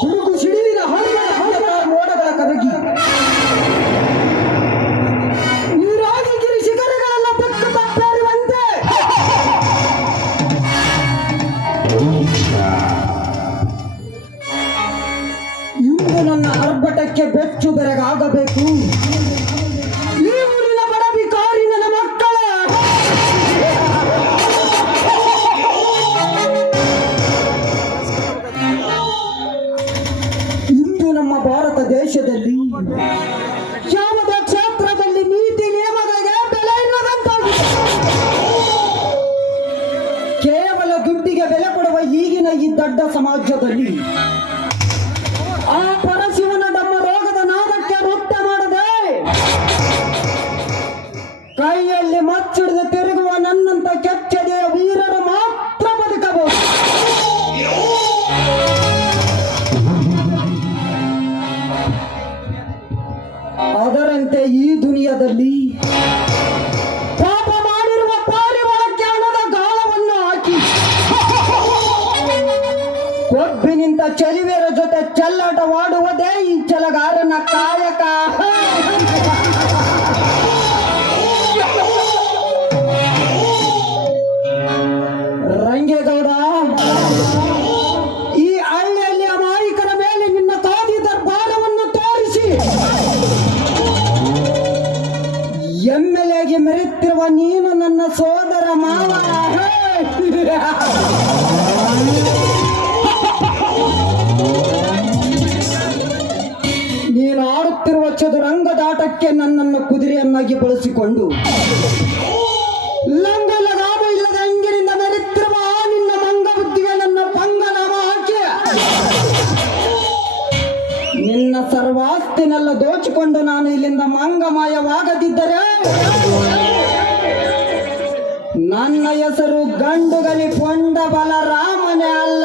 ಗುಡುಗು ಸಿಡಿಲಿನ ಹಣ್ಣದ ಮೋಡಗಳ ಕರಗಿ ನೀರಾಗಿಗಿರಿ ಶಿಖರಗಳೆಲ್ಲ ಬೆಕ್ಕ ತಪ್ಪೇರುವಂತೆ ಇಂದು ನನ್ನ ಆರ್ಭಟಕ್ಕೆ ಬೆಚ್ಚು ಬೆರಗಾಗಬೇಕು. ಈ ಊರಿನ ಬಡ ಬಿಕಾರಿ ನನ್ನ ಮಕ್ಕಳೇ. ಇಂದು ನಮ್ಮ ಭಾರತ ದೇಶದಲ್ಲಿ ಯಾವುದೇ ಕ್ಷೇತ್ರದಲ್ಲಿ ನೀತಿ ನಿಯಮಗಳಿಗೆ ಬೆಲೆ ಇಲ್ಲದಂತಾಗಿದೆ. ಕೇವಲ ದುಡ್ಡಿಗೆ ಬೆಲೆ ಕೊಡುವ ಈಗಿನ ಈ ದೊಡ್ಡ ಸಮಾಜದಲ್ಲಿ ಆ ಪರಶಿವನ ನಮ್ಮ ರೋಗದ ನಾದಕ್ಕೆ ನೃತ್ಯ ಮಾಡದೆ ಕೈಯಲ್ಲಿ ಮಚ್ಚಿಡಿದು ತಿರುಗುವ ನನ್ನಂತ ಕೆಚ್ಚದೆಯ ವೀರರು ಮಾತ್ರ ಬದುಕಬಹುದು. ಅದರಂತೆ ಈ ದುನಿಯಾದಲ್ಲಿ ಪಾಪ ಮಾಡಿರುವ ಪಾರಿವಾಳಕ್ಕೆ ಹಣದ ಗಾಳವನ್ನು ಹಾಕಿ ಕೊಬ್ಬಿನಿಂದ ಚೆಲುವೆಯರ ಜೊತೆ ಚೆಲ್ಲಾಟವಾಡುವುದೇ ಈ ಛಲಗಾರನ ಕಾಯಕ. ರಂಗೇಗೌಡ, ಈ ಹಳ್ಳಿಯಲ್ಲಿ ಅಮಾಯಕರ ಮೇಲೆ ನಿನ್ನ ತಾದಿ ದರ್ಬಾರವನ್ನು ತೋರಿಸಿ ಎಮ್ಮೆಲೆಗೆ ಮೆರೆಯುತ್ತಿರುವ ನೀನು ನನ್ನ ಸೋದರ ಮಾವ. ನೀನು ಆಡುತ್ತಿರುವ ಚದುರಂಗದಾಟಕ್ಕೆ ನನ್ನನ್ನು ಕುದುರೆಯನ್ನಾಗಿ ಬಳಸಿಕೊಂಡು ಲಂಗ ಲಗಾಮ ಇಲ್ಲದ ಅಂಗಿನಿಂದ ಮೆರೆಯುತ್ತಿರುವ ನಿನ್ನ ಮಂಗ ಬುದ್ಧಿಗೆ ನನ್ನ ಪಂಗನಾಮ ಹಾಕಿ ನಿನ್ನ ಸರ್ವಾಸ್ತಿನೆಲ್ಲ ದೋಚಿಕೊಂಡು ನಾನು ಇಲ್ಲಿಂದ ಮಂಗಮಯವಾಗದಿದ್ದರೆ ನನ್ನ ಹೆಸರು ಗಂಡುಗಲಿ ಪೊಂಡ ಬಲರಾಮನೇ ಅಲ್ಲ.